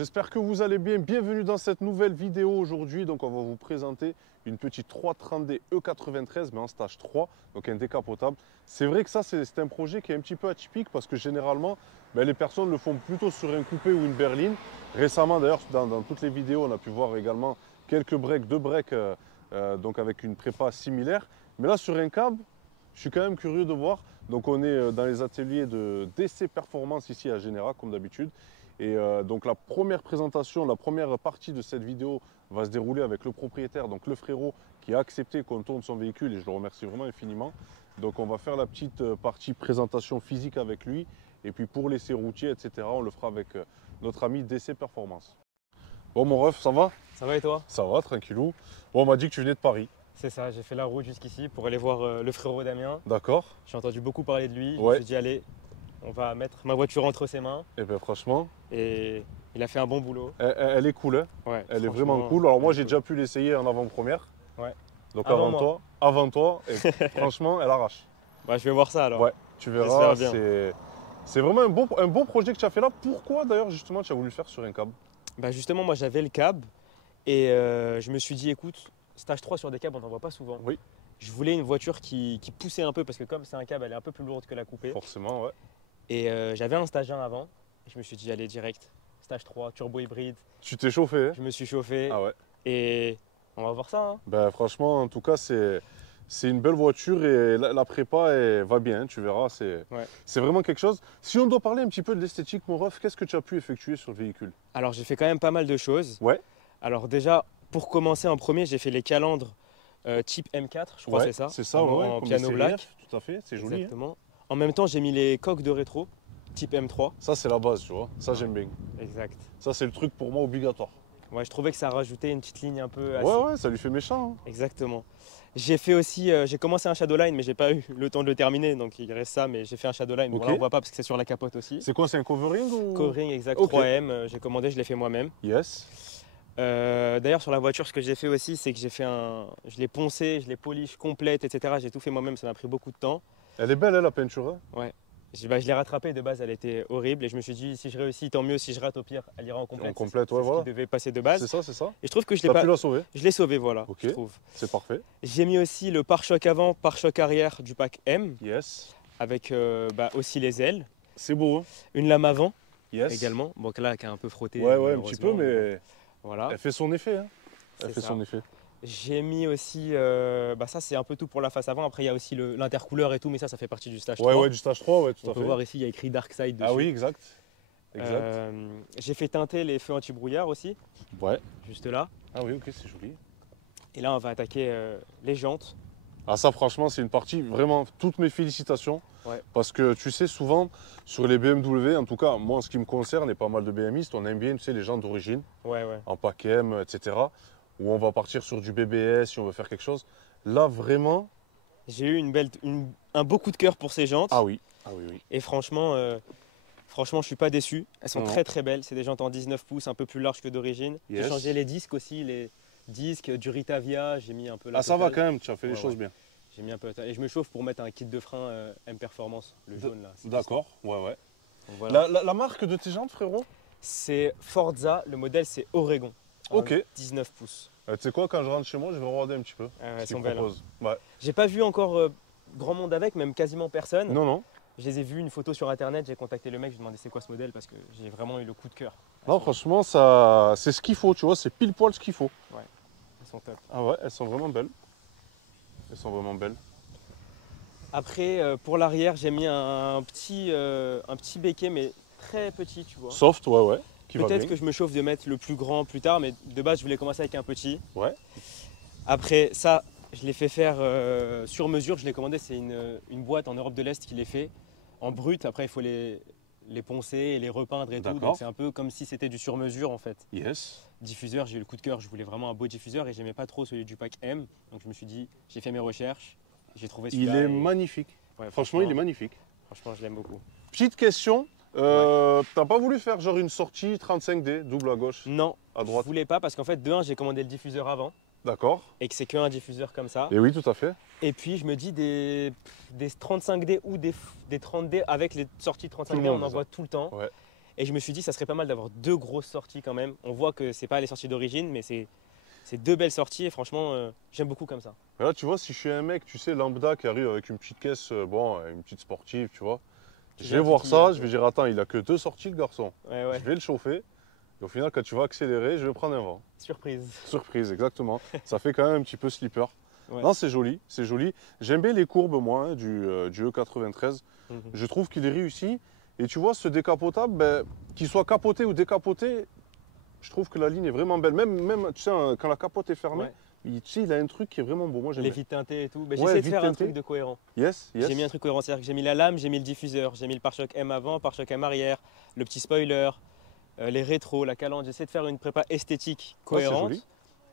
j'espère que vous allez bien. Bienvenue dans cette nouvelle vidéo aujourd'hui. Donc, on va vous présenter une petite 330D E93, mais en stage 3, donc un décapotable. C'est vrai que ça, c'est un projet qui est un petit peu atypique parce que généralement, les personnes le font plutôt sur un coupé ou une berline. Récemment, d'ailleurs, dans toutes les vidéos, on a pu voir également quelques breaks, deux breaks, donc avec une prépa similaire. Mais là, sur un cab, je suis quand même curieux de voir. Donc, on est dans les ateliers de DC Performance ici à Généra, comme d'habitude. Et donc la première présentation, la première partie de cette vidéo va se dérouler avec le propriétaire, donc le frérot qui a accepté qu'on tourne son véhicule et je le remercie vraiment infiniment. Donc on va faire la petite partie présentation physique avec lui et puis pour l'essai routier, etc., on le fera avec notre ami DC Performance. Bon mon ref, ça va? Ça va et toi? Ça va, tranquillou. Bon, on m'a dit que tu venais de Paris. C'est ça, j'ai fait la route jusqu'ici pour aller voir le frérot Damien. D'accord. J'ai entendu beaucoup parler de lui, je Ouais. me suis dit allez, on va mettre ma voiture entre ses mains. Et bien franchement, Et il a fait un bon boulot. elle est cool, hein. Ouais, Elle est franchement, vraiment cool. Alors moi elle est j'ai cool. déjà pu l'essayer en avant-première. Ouais. Donc Avant avant toi, et franchement elle arrache. Bah, je vais voir ça alors. Ouais, tu verras, J'espère bien. c'est vraiment un beau projet que tu as fait là. Pourquoi d'ailleurs justement tu as voulu le faire sur un cab? Bah, justement, moi j'avais le cab et je me suis dit écoute, stage 3 sur des cabs on n'en voit pas souvent. Oui. Je voulais une voiture qui poussait un peu parce que comme c'est un cab, elle est un peu plus lourde que la coupée. Forcément, ouais. Et j'avais un stage 1 avant. Et je me suis dit allez direct, stage 3, turbo hybride. Tu t'es chauffé, hein? Je me suis chauffé Ah ouais. et on va voir ça. Hein. Ben franchement, en tout cas, c'est une belle voiture et la prépa va bien, tu verras, c'est vraiment quelque chose. Si on doit parler un petit peu de l'esthétique, mon ref, qu'est-ce que tu as pu effectuer sur le véhicule? Alors j'ai fait quand même pas mal de choses. Ouais. Alors déjà, pour commencer en premier, j'ai fait les calandres type M4, je crois Ouais, que c'est ça. c'est ça, en, ouais, en comme piano les black. CRF, tout à fait, c'est joli. Hein. Exactement. En même temps, j'ai mis les coques de rétro type M3. Ça, c'est la base, tu vois. Ça, j'aime bien. Exact. Ça, c'est le truc pour moi obligatoire. Ouais, je trouvais que ça rajoutait une petite ligne un peu. Assez... Ouais, ça lui fait méchant. Hein. Exactement. J'ai fait aussi, j'ai commencé un Shadowline, mais j'ai pas eu le temps de le terminer, donc il reste ça. Mais j'ai fait un Shadowline. Ok. Bon, là, on voit pas parce que c'est sur la capote aussi. C'est quoi, c'est un covering ou... Covering exact, Ok. 3M. J'ai commandé, je l'ai fait moi-même. Yes. D'ailleurs sur la voiture ce que j'ai fait aussi c'est que je l'ai poncé, je l'ai polish complète etc. J'ai tout fait moi-même, ça m'a pris beaucoup de temps. Elle est belle, hein, la peinture. Hein. Ouais. Je l'ai rattrapée de base, elle était horrible et je me suis dit si je réussis tant mieux, si je rate au pire elle ira en complète. En complète, C'est ouais, ce voilà. qui devait passer de base. C'est ça. Et je trouve que je l'ai T'as pas. pu la sauver. Je l'ai sauvé voilà, Ok. je trouve. C'est parfait. J'ai mis aussi le pare-choc avant, pare-choc arrière du pack M Yes. avec aussi les ailes, C'est beau, hein. une lame avant Yes. également, donc là qui a un peu frotté. Ouais, un petit peu, malheureusement. mais Voilà. elle fait son effet. Hein. Elle C'est fait ça. son effet. J'ai mis aussi, ça c'est un peu tout pour la face avant, après il y a aussi l'intercouleur et tout, mais ça fait partie du stage 3. Ouais, du stage 3, ouais, tout On à peut fait. voir ici, il y a écrit Dark Side dessus. Ah oui, exact. J'ai fait teinter les feux anti-brouillard aussi, Ouais. juste là. Ah oui, ok, c'est joli. Et là on va attaquer les jantes. Ah ça, franchement, c'est une partie, vraiment, toutes mes félicitations. Ouais. Parce que tu sais, souvent, sur les BMW, en tout cas, moi, en ce qui me concerne, et pas mal de BMistes, on aime bien, tu sais, les jantes d'origine, Ouais. en pack M, etc. Où on va partir sur du BBS si on veut faire quelque chose. Là, vraiment... J'ai eu un beau coup de cœur pour ces jantes. Ah oui. Et franchement, je suis pas déçu. Elles sont Non. très très belles. C'est des jantes en 19 pouces, un peu plus larges que d'origine. Yes. J'ai changé les disques aussi, les disques du Ritavia. J'ai mis un peu la Ah ça va totale. quand même, tu as fait les Ouais, choses ouais. bien. J'ai mis un peu et je me chauffe pour mettre un kit de frein M Performance, le jaune là. D'accord, ouais. Donc, voilà. La marque de tes jantes, frérot? C'est Forza, le modèle c'est Oregon. en Ok. 19 pouces. Tu sais quoi, quand je rentre chez moi, je vais regarder un petit peu. Elles ce sont qu'ils belles. proposent. Ouais. J'ai pas vu encore grand monde avec, même quasiment personne. Non. Je les ai vus une photo sur internet, j'ai contacté le mec, je lui ai demandé c'est quoi ce modèle parce que j'ai vraiment eu le coup de cœur. Non, franchement, ça, c'est ce qu'il faut, tu vois, c'est pile poil ce qu'il faut. Elles sont top. Ah ouais, elles sont vraiment belles. Après, pour l'arrière, j'ai mis un petit béquet, mais très petit, tu vois. Soft, ouais. Qui va Peut-être bien. que je me chauffe de mettre le plus grand plus tard, mais de base, je voulais commencer avec un petit. Ouais. Après, ça, je l'ai fait faire sur mesure. Je l'ai commandé, c'est une boîte en Europe de l'Est qui les fait en brut. Après, il faut les poncer et les repeindre et tout. D'accord. Donc, c'est un peu comme si c'était du sur mesure en fait. Yes. Diffuseur, j'ai eu le coup de cœur. Je voulais vraiment un beau diffuseur et j'aimais pas trop celui du pack M. Donc, je me suis dit, j'ai fait mes recherches. J'ai trouvé Il celui-là. est et- magnifique. Ouais, Franchement, il est magnifique. Franchement, je l'aime beaucoup. Petite question. T'as pas voulu faire genre une sortie 35D, double à gauche, Non, à droite? je voulais pas parce qu'en fait, de un, j'ai commandé le diffuseur avant D'accord. et que c'est qu'un diffuseur comme ça. Et oui, tout à fait. Et puis, je me dis des 35D ou des 30D avec les sorties Tout le 35D, monde on en fait voit tout le temps. Ouais. Et je me suis dit, ça serait pas mal d'avoir 2 grosses sorties quand même. On voit que c'est pas les sorties d'origine, mais c'est 2 belles sorties et franchement, j'aime beaucoup comme ça. Mais là, tu vois, si je suis un mec, tu sais, lambda qui arrive avec une petite caisse, bon, une petite sportive, tu vois, je vais voir ça, je vais dire, attends, il a que 2 sorties, le garçon. Ouais, ouais. Je vais le chauffer. Et au final, quand tu vas accélérer, je vais prendre un vent. Surprise. Surprise, exactement. Ça fait quand même un petit peu slipper. Ouais. Non, c'est joli, c'est joli. J'aime bien les courbes, moi, hein, du E93. Je trouve qu'il est réussi. Et tu vois, ce décapotable, ben, qu'il soit capoté ou décapoté, je trouve que la ligne est vraiment belle. Même tu sais, quand la capote est fermée, tu sais, il a un truc qui est vraiment beau. Moi, j'aime les bien. vitres teintées et tout. Ben, Ouais, j'essaie de vitres faire un teintées. truc de cohérent. Yes, yes. J'ai mis un truc cohérent, c'est-à-dire que j'ai mis la lame, j'ai mis le diffuseur, j'ai mis le pare-choc M avant, pare-choc M arrière, le petit spoiler, les rétros, la calandre. J'essaie de faire une prépa esthétique cohérente. joli.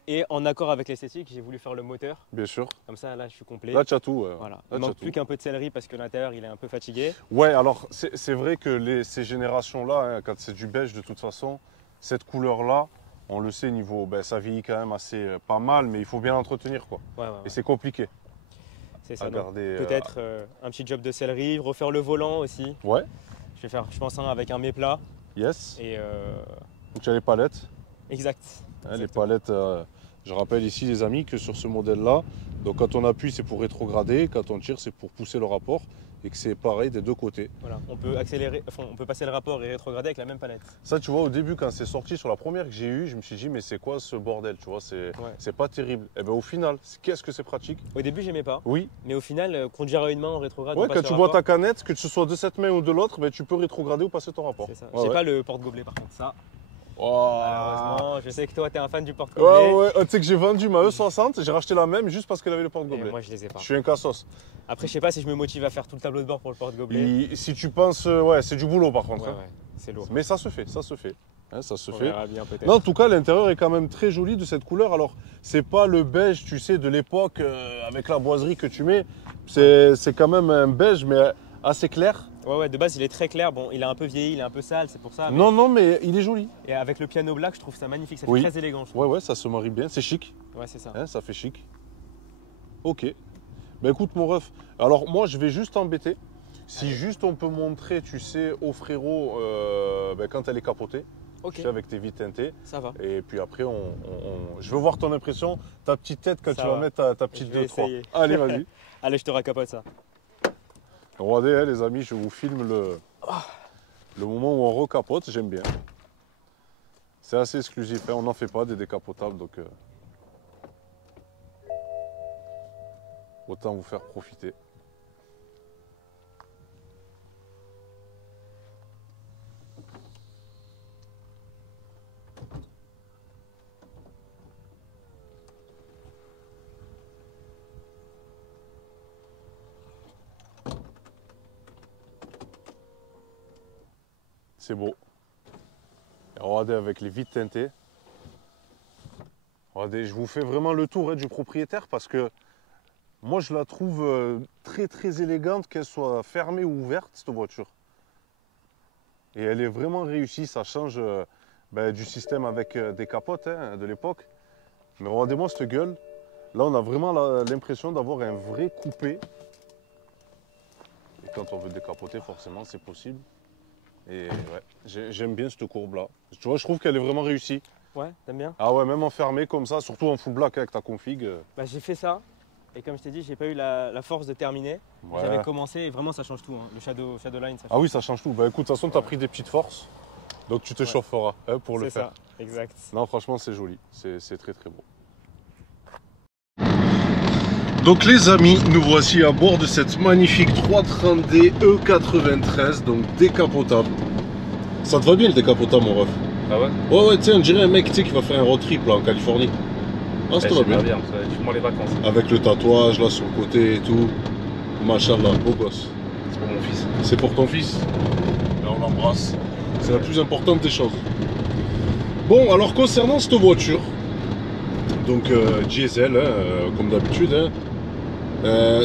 Et en accord avec l'esthétique, j'ai voulu faire le moteur. Bien sûr. Comme ça, là, je suis complet. Là, tu as tout. Voilà. Là, Il tu as manque tout. plus qu'un peu de céleri parce que l'intérieur, il est un peu fatigué. Ouais, alors c'est vrai que ces générations-là, hein, quand c'est du beige de toute façon, cette couleur-là, on le sait, niveau, ben, ça vieillit quand même assez pas mal, mais il faut bien l'entretenir, quoi. Ouais, ouais, Et ouais. c'est compliqué C'est ça. à donc garder. peut-être un petit job de céleri, refaire le volant aussi. Ouais, Je vais faire, je pense, un avec un méplat. yes. Et Donc tu as les palettes. exact. Hein, les Exactement. palettes, je rappelle ici, les amis, que sur ce modèle-là, donc quand on appuie, c'est pour rétrograder, quand on tire, c'est pour pousser le rapport, et que c'est pareil des deux côtés. Voilà. On peut accélérer, enfin, on peut passer le rapport et rétrograder avec la même palette. Ça, tu vois, au début, quand c'est sorti sur la première que j'ai eue, je me suis dit, mais c'est quoi ce bordel, tu vois, c'est pas terrible. Et bien au final, qu'est-ce que c'est pratique? Au début, j'aimais pas. Oui. Mais au final, conduire à une main en rétrograde, Ouais, on passe quand le tu bois ta rapport. canette, que ce soit de cette main ou de l'autre, ben, tu peux rétrograder ou passer ton rapport. C'est ça. Ouais, J'ai ouais. pas le porte-gobelet par contre, ça. Oh. Malheureusement, je sais que toi, tu es un fan du porte-gobelet. Ouais, ouais, tu sais que j'ai vendu ma E60, j'ai racheté la même juste parce qu'elle avait le Et porte-gobelet. moi, je les ai pas. Je suis un cassos. Après, je sais pas si je me motive à faire tout le tableau de bord pour le porte-gobelet. Si tu penses, ouais, c'est du boulot par contre. Ouais, hein. ouais, c'est lourd. Mais ça se fait, ça se fait. Hein, ça se On fait. verra bien peut-être. Non, en tout cas, l'intérieur est quand même très joli de cette couleur. Alors, c'est pas le beige, tu sais, de l'époque avec la boiserie que tu mets. C'est quand même un beige, mais assez clair. Ouais, ouais, de base, il est très clair. Bon, il est un peu vieilli, il est un peu sale, c'est pour ça. Mais... Non, non, mais il est joli. Et avec le piano black, je trouve ça magnifique. Ça fait Oui. très élégant, je trouve. Ouais, ouais, ça se marie bien. C'est chic. Ouais, c'est ça. Hein, ça fait chic. Ok. Ben écoute, mon ref. Alors, moi, je vais juste t'embêter. Si Allez. juste on peut montrer, tu sais, au frérot, ben, quand elle est capotée, Ok, tu sais, avec tes vitres teintées. ça va. Et puis après, je veux voir ton impression, ta petite tête quand Ça tu vas va. mettre ta petite Je vais 2-3. essayer. Allez, vas-y. Allez, je te racapote ça. Regardez, hein, les amis, je vous filme le moment où on recapote, j'aime bien. C'est assez exclusif, hein, on n'en fait pas des décapotables, donc autant vous faire profiter. C'est beau. Et regardez avec les vitres teintées. Regardez, je vous fais vraiment le tour, hein, du propriétaire parce que moi je la trouve très très élégante, qu'elle soit fermée ou ouverte cette voiture. Et elle est vraiment réussie, ça change ben, du système avec des capotes hein, de l'époque. Mais regardez-moi cette gueule. Là on a vraiment l'impression d'avoir un vrai coupé. Et quand on veut décapoter forcément c'est possible. Et ouais, j'aime bien cette courbe là. Tu vois, je trouve qu'elle est vraiment réussie. Ouais, t'aimes bien? Ah ouais, même enfermée comme ça, surtout en full black avec ta config. Bah, j'ai fait ça. Et comme je t'ai dit, j'ai pas eu la force de terminer. Ouais. J'avais commencé et vraiment ça change tout. Hein. Le Shadowline, ça change. Ah oui, ça change tout. Bah écoute, de toute façon, tu as pris des petites forces. Donc tu te Ouais. chaufferas hein, pour le C'est faire. ça, exact. Non, franchement, c'est joli. C'est très très beau. Donc les amis, nous voici à bord de cette magnifique 330D E93, donc décapotable. Ça te va bien le décapotable, mon ref? Ah ouais? Ouais, ouais, tu sais, on dirait un mec tu sais, qui va faire un road trip là en Californie. Ah, ça te va bien. bien, vivement les vacances. Avec le tatouage là sur le côté et tout. Machallah, beau gosse. C'est pour mon fils. C'est pour ton fils. Là, on l'embrasse. C'est la plus importante des choses. Bon, alors concernant cette voiture, donc diesel, hein, comme d'habitude, hein,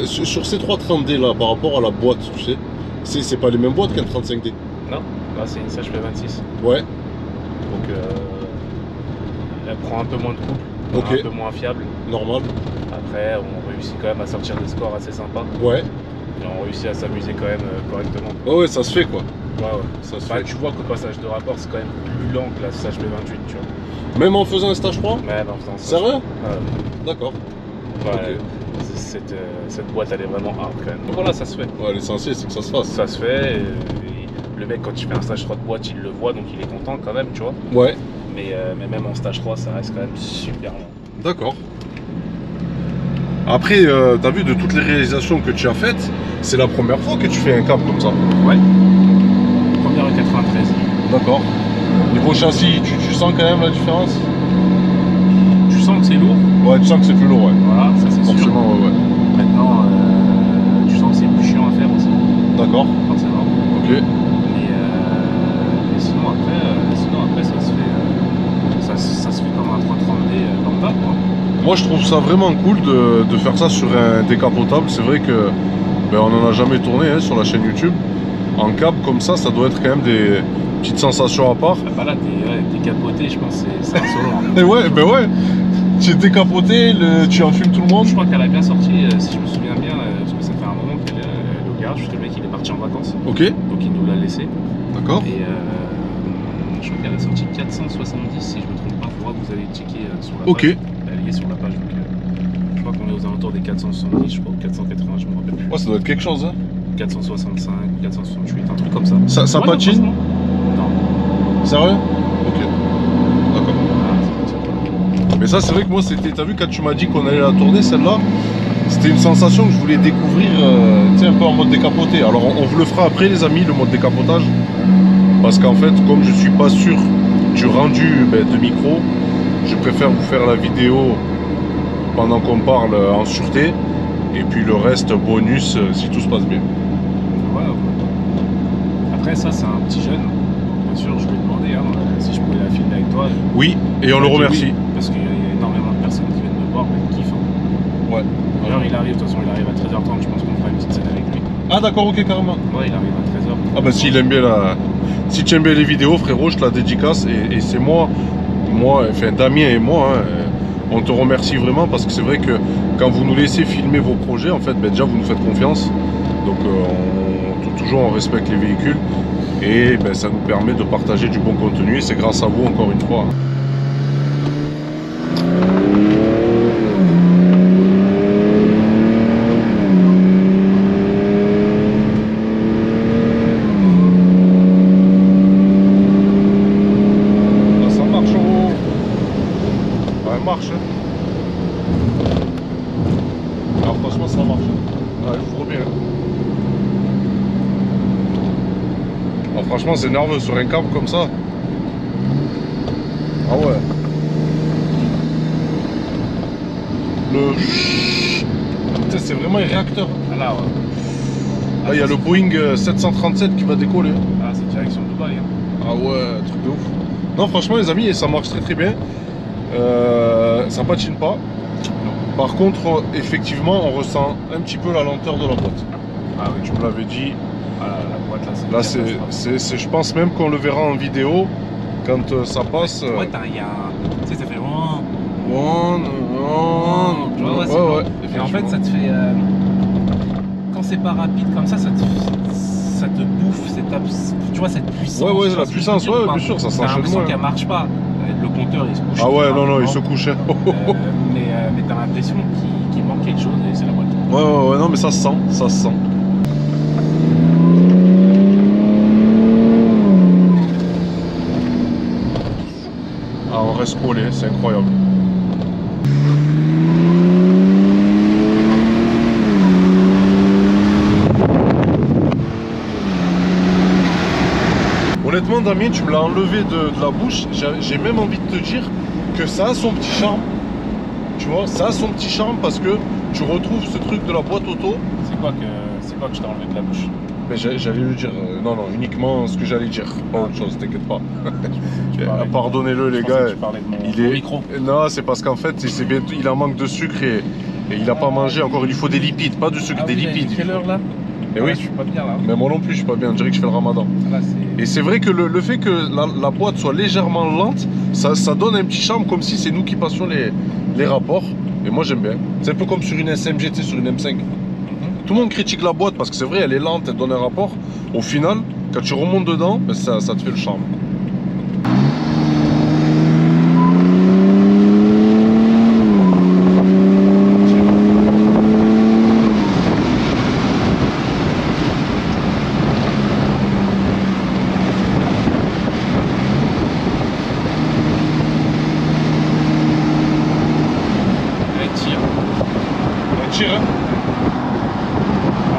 sur ces 330D là, par rapport à la boîte, tu sais, c'est pas les mêmes boîtes qu'un 35D. Non? Là, c'est une CHP26. Ouais, Donc, elle prend un peu moins de couple, Ok. un peu moins fiable. normal. Après, on réussit quand même à sortir des scores assez sympas. Ouais, Et on réussit à s'amuser quand même correctement. ouais, ça se fait quoi. Ouais, ouais. Ça se Bah, fait. tu vois qu'au passage de rapport, c'est quand même plus lent que la stage B28, tu vois. Même en faisant un stage 3? Ouais, non, putain, ça. Sérieux? Ouais. D'accord. Ouais, cette boîte, elle est vraiment hard quand même. Donc voilà, ça se fait. Ouais, l'essentiel, c'est que ça se fasse. Ça se fait. Et le mec, quand il fait un stage 3 de boîte, il le voit, donc il est content quand même, tu vois. Ouais. Mais même en stage 3, ça reste quand même super lent. D'accord. Après, t'as vu, de toutes les réalisations que tu as faites, c'est la première fois que tu fais un cap comme ça. Ouais. Première 93. D'accord. Niveau châssis, tu sens quand même la différence? Tu sens que c'est lourd. Ouais, tu sens que c'est plus lourd, ouais. Voilà, ça c'est sûr. Forcément, ouais. Maintenant, tu sens que c'est plus chiant à faire aussi. D'accord. Forcément. Ok. Mais sinon après ça se fait, ça se fait comme un 330D lambda, quoi. Moi, je trouve ça vraiment cool de faire ça sur un décapotable. C'est vrai que ben, on n'en a jamais tourné hein, sur la chaîne YouTube. En cab comme ça doit être quand même des petites sensations à part. Bah là, t'es capoté, je pense, c'est un solo. Hein. Et ouais, ben ouais. Tu es décapoté, tu enfumes tout le monde. Je crois qu'elle a bien sorti, si je me souviens bien, parce que ça fait un moment qu'elle est au garage, parce que le mec il est parti en vacances, Ok, donc il nous l'a laissé. d'accord. Et je crois qu'elle a sorti 470, si je me trompe pas, il faudra que vous allez checker sur la Ok. page. Elle est sur la page, donc je crois qu'on est aux alentours des 470, je crois, ou 480, je me rappelle plus. Ouais, ça doit être quelque chose. Hein. 465, 468, un truc comme ça. Ça Ouais, patine? non, franchement, non. Sérieux? Ok. D'accord. Ah, ça patine pas. Mais ça, c'est vrai que moi, c'était. T'as vu quand tu m'as dit qu'on allait la tourner, celle-là, c'était une sensation que je voulais découvrir, tu sais, un peu en mode décapoté. Alors, on vous le fera après, les amis, le mode décapotage. Parce qu'en fait, comme je suis pas sûr du rendu de micro, je préfère vous faire la vidéo pendant qu'on parle en sûreté. Et puis le reste, bonus, si tout se passe bien. Ouais. Après, ça, c'est un petit jeune. Bien sûr, je lui ai demandé si je pouvais la filmer avec toi. Oui, et on le remercie. Oui, parce qu'il y a énormément de personnes qui viennent me voir, mais qui kiffent. Hein. Ouais. D'ailleurs, il arrive, de toute façon, il arrive à 13h30. Je pense qu'on fera une petite scène avec lui. Ah, d'accord, ok, carrément. Ouais, il arrive à 13h. Ah, bah, s'il aime bien la. Si tu aimes bien les vidéos, frérot, je te la dédicace. Et c'est moi, enfin Damien et moi, hein, on te remercie vraiment parce que c'est vrai que quand vous nous laissez filmer vos projets, en fait, déjà vous nous faites confiance. Donc toujours on respecte les véhicules et ça nous permet de partager du bon contenu et c'est grâce à vous encore une fois. Alors franchement ça marche. Ouais, je vous bien. Alors franchement c'est nerveux sur un câble comme ça. Ah ouais. Putain, c'est vraiment un réacteur. Ah là, ouais. Là il y a le Boeing 737 qui va décoller. Ah, c'est direction Dubaï. Hein. Ah ouais, truc de ouf. Non franchement les amis, ça marche très très bien. Ça patine pas. Par contre, effectivement, on ressent un petit peu la lenteur de la boîte. Ah oui, tu me l'avais dit. Ah, la boîte là, c'est je pense même qu'on le verra en vidéo quand ça passe. Ouais, il y a un. Tu sais, ça fait. Tu vois, ouais. Et en fait, ça te fait. Quand c'est pas rapide comme ça te bouffe. Tu vois, cette puissance. Ouais, la puissance, ouais, bien sûr, ça s'enchaîne. J'ai l'impression qu'elle marche pas. Le compteur, il se couche. Ah ouais, non, il se couche. Mais t'as l'impression qu'il manque quelque chose et c'est la boîte. Ouais, non, mais ça se sent, ça se sent. Ah, on reste collé, c'est incroyable. Honnêtement, Damien, tu me l'as enlevé de la bouche. J'ai même envie de te dire que ça a son petit charme. Tu vois, ça a son petit charme parce que tu retrouves ce truc de la boîte auto. C'est quoi que je t'ai enlevé de la bouche? Mais j'allais lui dire, non, uniquement ce que j'allais dire, pas autre chose, t'inquiète pas. Pardonnez-le les gars. Tu parlais de mon il est micro. Non, c'est parce qu'en fait, il en manque de sucre et il n'a pas mangé encore. Il lui faut des lipides, pas du sucre, des lipides. Quelle heure là? Et oui, je suis pas bien là. Mais moi non plus, je suis pas bien. On dirait que je fais le ramadan. Là, et c'est vrai que le fait que la boîte soit légèrement lente, ça donne un petit charme comme si c'est nous qui passions les rapports. Et moi j'aime bien. C'est un peu comme sur une SMG, tu sais, sur une M5. Tout le monde critique la boîte parce que c'est vrai, elle est lente, elle donne un rapport. Au final, Quand tu remontes dedans, ben ça te fait le charme.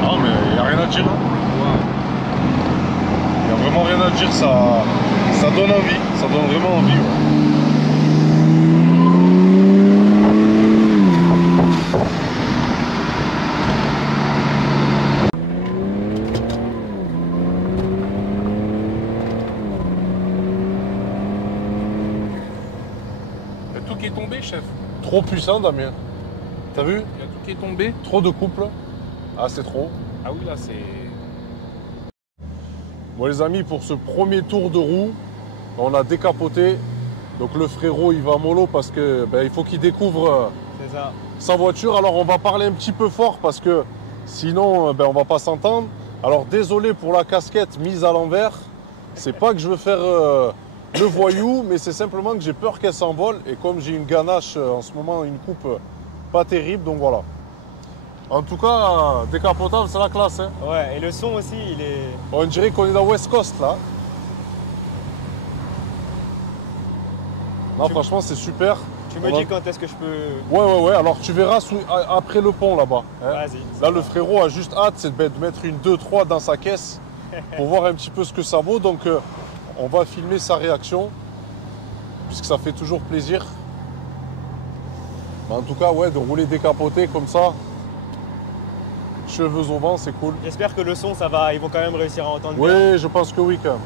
Non mais il n'y a rien à dire. Il n'y a vraiment rien à dire, ça donne envie, ça donne vraiment envie. Ouais. Il y a tout qui est tombé, chef. Trop puissant, Damien. T'as vu? Il y a tout qui est tombé. Trop de couple. Ah, c'est trop. Ah oui, là, c'est... Bon les amis, pour ce premier tour de roue, on a décapoté. Donc le frérot, il va mollo parce que il faut qu'il découvre C'est ça. sa voiture. Alors on va parler un petit peu fort parce que sinon on va pas s'entendre. Alors désolé pour la casquette mise à l'envers. C'est pas que je veux faire le voyou, mais c'est simplement que j'ai peur qu'elle s'envole. Et comme j'ai une ganache en ce moment, une coupe pas terrible, donc voilà. En tout cas, décapotable, c'est la classe. Hein. Ouais, et le son aussi, il est... On dirait qu'on est dans West Coast là. Non, franchement, c'est super. Tu me dis quand est-ce que je peux... Ouais. Alors tu verras après le pont là-bas. Hein. Vas-y. Là, le frérot a juste hâte, c'est de mettre une 2-3 dans sa caisse pour voir un petit peu ce que ça vaut. Donc, on va filmer sa réaction puisque ça fait toujours plaisir. Mais en tout cas, ouais, de rouler décapoté comme ça. Cheveux au vent, c'est cool. J'espère que le son, ça va, ils vont quand même réussir à entendre Oui, bien. je pense que oui quand même.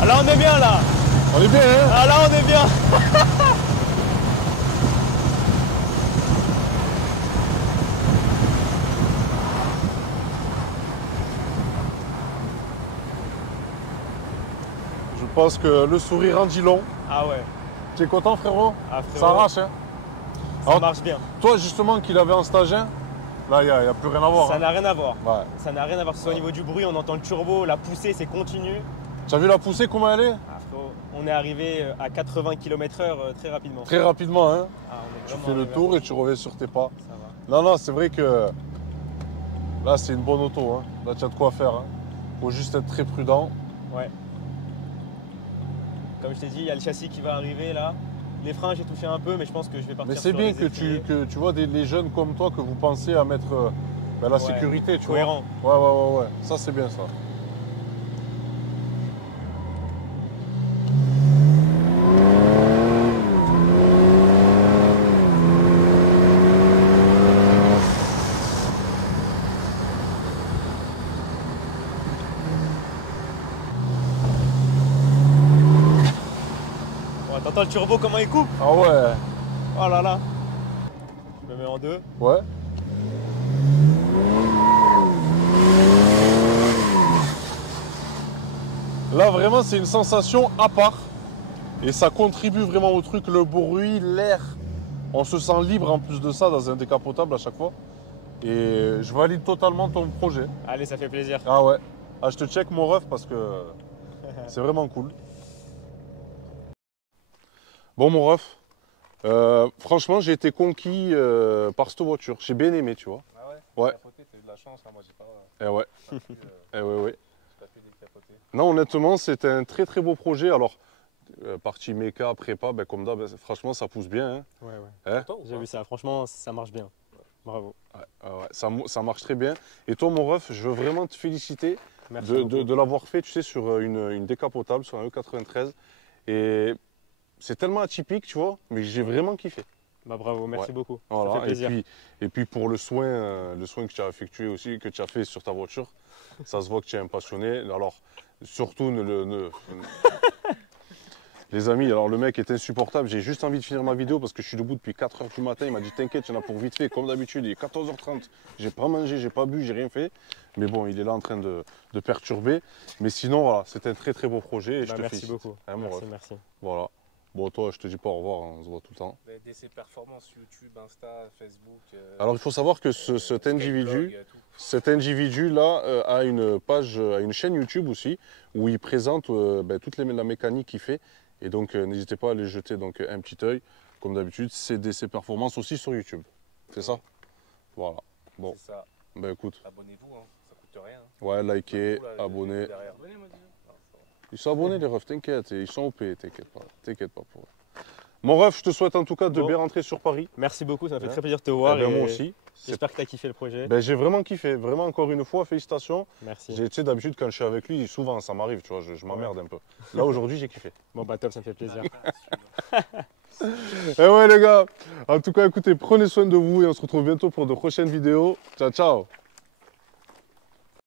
Ah là, on est bien là. On est bien, hein? Ah là, on est bien. Je pense que le sourire en dit long. Ah ouais. Tu es content, frérot? Ah, frérot, Ça arrache, hein? ça Alors, marche bien. Toi, justement, qu'il avait en stage 1, là, il n'y a plus rien à voir. Ça Hein. n'a rien à voir. Ouais. Ça n'a rien à voir, que ce soit au niveau du bruit, on entend le turbo, la poussée, c'est continu. Tu as vu la poussée, comment elle est? Ah, frérot, on est arrivé à 80 km/h très rapidement. Très rapidement, hein? Ah, on est Tu vraiment fais le arrivé tour et tu reviens sur tes pas. Ça va. Non, c'est vrai que là, c'est une bonne auto. Hein. Là, tu as de quoi faire. Hein. Faut juste être très prudent. Ouais. Comme je t'ai dit, il y a le châssis qui va arriver là. Les freins, j'ai touché un peu, mais je pense que je vais partir Mais c'est sur bien les que effets. tu vois les jeunes comme toi, que vous pensez à mettre la Ouais, sécurité, tu cohérent. vois. Ouais. Ça, c'est bien ça. Ouais, t'entends le turbo comment il coupe? Ah ouais. Oh là là. Je me mets en deux. Ouais. Là, vraiment, c'est une sensation à part. Et ça contribue vraiment au truc, le bruit, l'air. On se sent libre en plus de ça dans un décapotable à chaque fois. Et je valide totalement ton projet. Allez, ça fait plaisir. Ah ouais. Ah, je te check mon ref parce que c'est vraiment cool. Bon, mon ref. Franchement, j'ai été conquis par cette voiture. J'ai bien aimé, tu vois. Ah ouais? Ouais. T'as eu de la chance, là, moi j'ai pas... Eh ouais. Eh ouais. T'as fait des capotés. Non, honnêtement, c'est un très très beau projet. Alors, partie méca, prépa, comme d'hab, franchement, ça pousse bien. Hein. Ouais. Hein? J'ai vu ça. Franchement, ça marche bien. Bravo. Ouais, ça marche très bien. Et toi, mon ref, je veux vraiment te féliciter Merci de, beaucoup. de l'avoir fait, tu sais, sur une décapotable, sur un E93. Et c'est tellement atypique, tu vois, mais j'ai vraiment kiffé. Bah bravo, merci Ouais. beaucoup. Voilà. Ça fait plaisir. Et puis pour le soin que tu as effectué aussi, que tu as fait sur ta voiture, ça se voit que tu es un passionné. Alors, surtout, Les amis, alors le mec est insupportable. J'ai juste envie de finir ma vidéo parce que je suis debout depuis 4 h du matin. Il m'a dit t'inquiète, il y en a pour vite fait. Comme d'habitude, il est 14 h 30. J'ai pas mangé, j'ai pas bu, j'ai rien fait. Mais bon, il est là en train de perturber. Mais sinon, voilà, c'est un très très beau projet. Et je te merci félicite. beaucoup. Hein, mon ref. Merci. Voilà. Bon, toi, je te dis pas au revoir, hein, on se voit tout le temps. DC Performance, YouTube, Insta, Facebook. Alors, il faut savoir que cet individu-là a une page, a une chaîne YouTube aussi, où il présente toute la mécanique qu'il fait. Et donc, n'hésitez pas à aller jeter donc, un petit œil. Comme d'habitude, c'est DC Performance aussi sur YouTube. C'est ça? Voilà. Bon, C'est ça. ben écoute. Abonnez-vous, hein. Ça coûte rien. Ouais, likez, abonnez. Ils sont abonnés les refs, t'inquiète, ils sont OP, t'inquiète pas pour eux. Mon ref, je te souhaite en tout cas de bien rentrer sur Paris. Merci beaucoup, ça m'a fait Hein? très plaisir de te voir. Eh ben, moi aussi. J'espère que tu as kiffé le projet. Ben, j'ai vraiment kiffé, vraiment encore une fois, félicitations. Merci. Tu sais, d'habitude quand je suis avec lui, souvent ça m'arrive, tu vois, je m'emmerde un peu. Là aujourd'hui j'ai kiffé. Bon bah top, ça me fait plaisir. Et ouais les gars, en tout cas écoutez, prenez soin de vous et on se retrouve bientôt pour de prochaines vidéos. Ciao ciao.